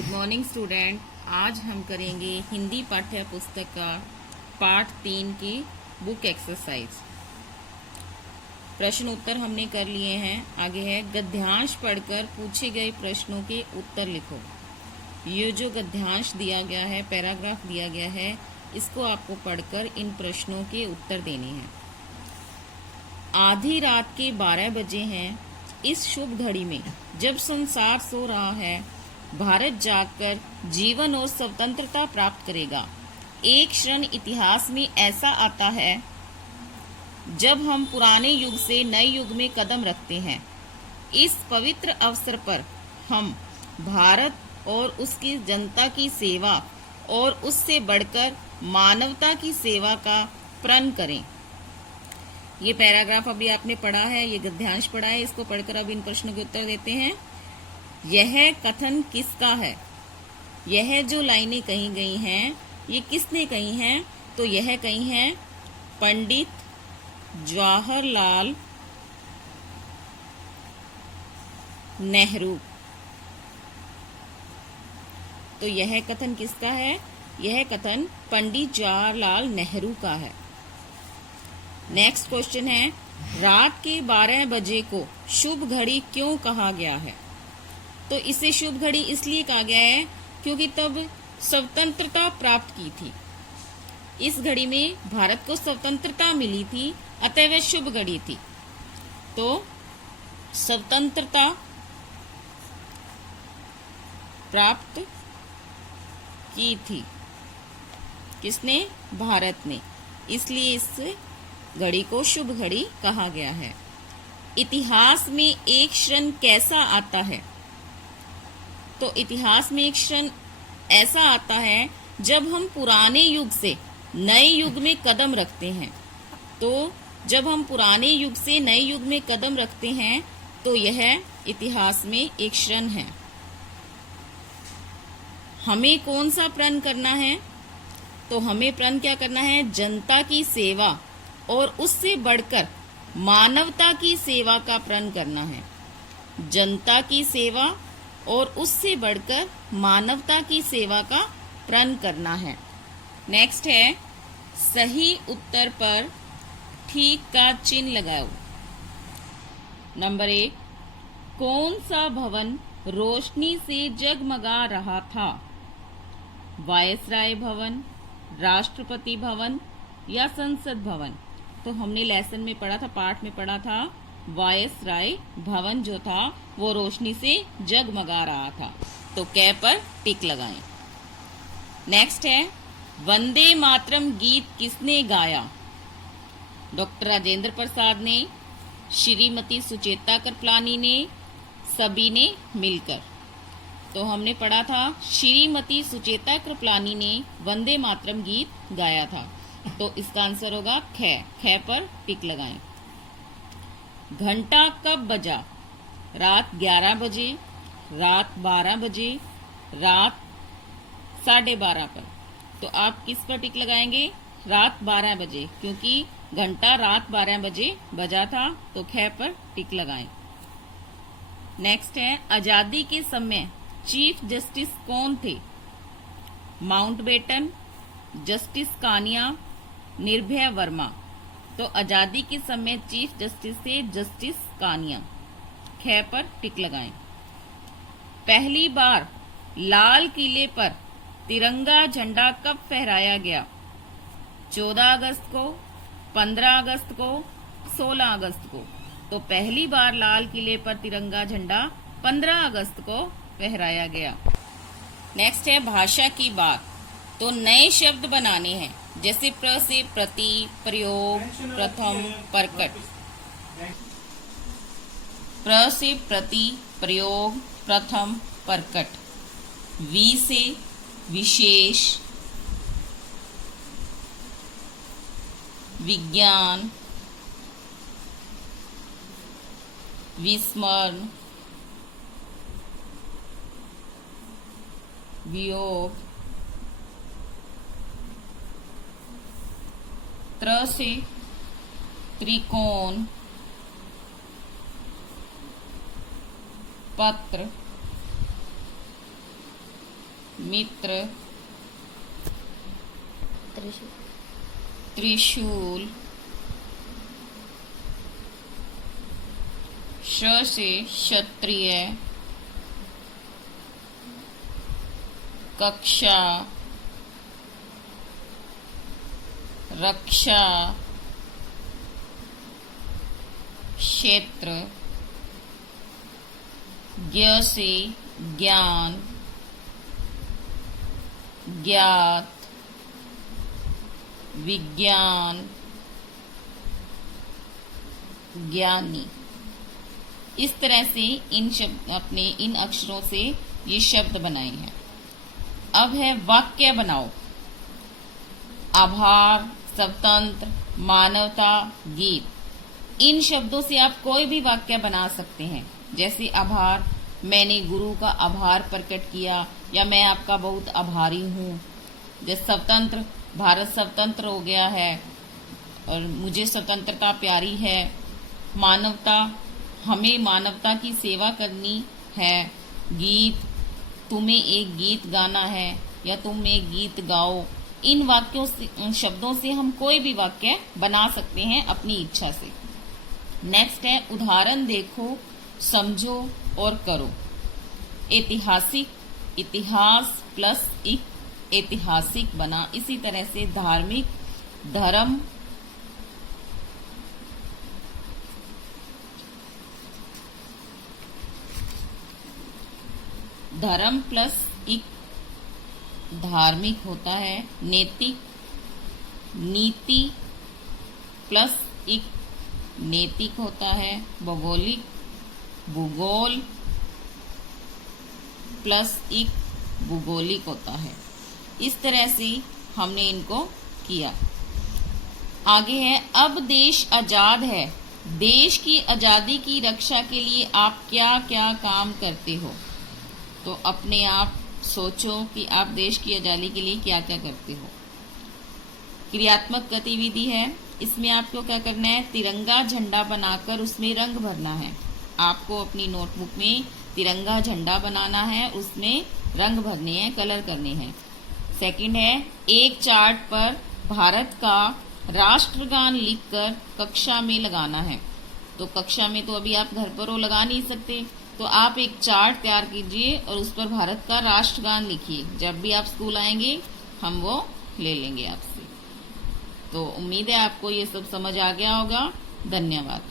Good morning student. आज हम करेंगे हिंदी पाठ्य पुस्तक का पाठ 3 की बुक एक्सरसाइज। प्रश्न उत्तर हमने कर लिए हैं। आगे है गद्यांश पढ़कर पूछे गए प्रश्नों के उत्तर लिखो। ये जो गद्यांश दिया गया है, पैराग्राफ दिया गया है, इसको आपको पढ़कर इन प्रश्नों के उत्तर देने हैं। आधी रात के 12 बजे हैं। इस शुभ घड़ी में जब संसार सो रहा है, भारत जागकर जीवन और स्वतंत्रता प्राप्त करेगा। एक क्षण इतिहास में ऐसा आता है जब हम पुराने युग से नए युग में कदम रखते हैं। इस पवित्र अवसर पर हम भारत और उसकी जनता की सेवा और उससे बढ़कर मानवता की सेवा का प्रण करें। ये पैराग्राफ अभी आपने पढ़ा है, ये गद्यांश पढ़ा है। इसको पढ़कर अब इन प्रश्नों के उत्तर देते हैं। यह कथन किसका है? यह जो लाइनें कही गई हैं, ये किसने कही हैं? तो यह कही हैं पंडित जवाहरलाल नेहरू। तो यह कथन किसका है? यह कथन पंडित जवाहरलाल नेहरू का है। नेक्स्ट क्वेश्चन है, रात के 12 बजे को शुभ घड़ी क्यों कहा गया है? तो इसे शुभ घड़ी इसलिए कहा गया है क्योंकि तब स्वतंत्रता प्राप्त की थी। इस घड़ी में भारत को स्वतंत्रता मिली थी, अतः वह शुभ घड़ी थी। तो स्वतंत्रता प्राप्त की थी किसने? भारत ने। इसलिए इस घड़ी को शुभ घड़ी कहा गया है। इतिहास में एक क्षण कैसा आता है? तो इतिहास में एक क्षण ऐसा आता है जब हम पुराने युग से नए युग में कदम रखते हैं। तो जब हम पुराने युग से नए युग में कदम रखते हैं तो यह इतिहास में एक क्षण है। हमें कौन सा प्रण करना है? तो हमें प्रण क्या करना है? जनता की सेवा और उससे बढ़कर मानवता की सेवा का प्रण करना है। जनता की सेवा और उससे बढ़कर मानवता की सेवा का प्रण करना है। नेक्स्ट है, सही उत्तर पर ठीक का चिन्ह लगाओ। नंबर 1, कौन सा भवन रोशनी से जगमगा रहा था? वायसराय भवन, राष्ट्रपति भवन या संसद भवन? तो हमने लेसन में पढ़ा था, पाठ में पढ़ा था, वायसराय भवन जो था वो रोशनी से जगमगा रहा था। तो कै पर टिक लगाएं। नेक्स्ट है, वंदे मातरम गीत किसने गाया? डॉक्टर राजेंद्र प्रसाद ने, श्रीमती सुचेता कृपलानी ने, सभी ने मिलकर। तो हमने पढ़ा था श्रीमती सुचेता कृपलानी ने वंदे मातरम गीत गाया था। तो इसका आंसर होगा ख। ख पर टिक लगाएं। घंटा कब बजा? रात 11 बजे, रात 12 बजे, रात 12:30 पर। तो आप किस पर टिक लगाएंगे? रात 12 बजे, क्योंकि घंटा रात 12 बजे बजा था। तो ख पर टिक लगाएं। नेक्स्ट है, आजादी के समय चीफ जस्टिस कौन थे? Mountbatten, justice Kania, Nirbhaya Verma. तो आजादी के समय चीफ जस्टिस थे जस्टिस कानिया। ख पर टिक लगाएं। पहली बार लाल किले पर तिरंगा झंडा कब फहराया गया? 14 अगस्त को, 15 अगस्त को, 16 अगस्त को। तो पहली बार लाल किले पर तिरंगा झंडा 15 अगस्त को फहराया गया। नेक्स्ट है, भाषा की बात। तो नए शब्द बनाने हैं, जैसे प्र से प्रति, प्रयोग, प्रथम, प्रकट। प्र से प्रति, प्रयोग, प्रथम, प्रकट। वि से विशेष, विज्ञान, विस्मरण, वियोग। त्र से त्रिकोण, पत्र, मित्र, त्रिशूल, त्रिशूल, श से क्षत्रिय, कक्षा, रक्षा, क्षेत्र, ज्ञ से ज्ञान, ज्ञात, विज्ञान, ज्ञानी। इस तरह से अपने इन अक्षरों से ये शब्द बनाए हैं। अब है वाक्य बनाओ। आभार, स्वतंत्र, मानवता, गीत, इन शब्दों से आप कोई भी वाक्य बना सकते हैं। जैसे आभार, मैंने गुरु का आभार प्रकट किया, या मैं आपका बहुत आभारी हूँ। जैसे स्वतंत्र, भारत स्वतंत्र हो गया है और मुझे स्वतंत्रता प्यारी है। मानवता, हमें मानवता की सेवा करनी है। गीत, तुम्हें एक गीत गाना है या तुम एक गीत गाओ। इन वाक्यों से, शब्दों से हम कोई भी वाक्य बना सकते हैं अपनी इच्छा से। नेक्स्ट है उदाहरण देखो, समझो और करो। ऐतिहासिक, इतिहास प्लस ऐतिहासिक बना। इसी तरह से धार्मिक, धर्म, धर्म प्लस इक धार्मिक होता है। नैतिक, नीति प्लस इक नैतिक होता है। भौगोलिक, भूगोल प्लस इक भूगोलिक होता है। इस तरह से हमने इनको किया। आगे है अब देश आजाद है, देश की आजादी की रक्षा के लिए आप क्या क्या काम करते हो। तो अपने आप सोचो कि आप देश की आजादी के लिए क्या क्या करते हो। क्रियात्मक गतिविधि है, इसमें आपको क्या करना है, तिरंगा झंडा बनाकर उसमें रंग भरना है। आपको अपनी नोटबुक में तिरंगा झंडा बनाना है, उसमें रंग भरने हैं, कलर करने हैं। सेकंड है एक चार्ट पर भारत का राष्ट्रगान लिखकर कक्षा में लगाना है। तो कक्षा में तो अभी आप घर पर वो लगा नहीं सकते, तो आप एक चार्ट तैयार कीजिए और उस पर भारत का राष्ट्रगान लिखिए। जब भी आप स्कूल आएंगे हम वो ले लेंगे आपसे। तो उम्मीद है आपको ये सब समझ आ गया होगा। धन्यवाद।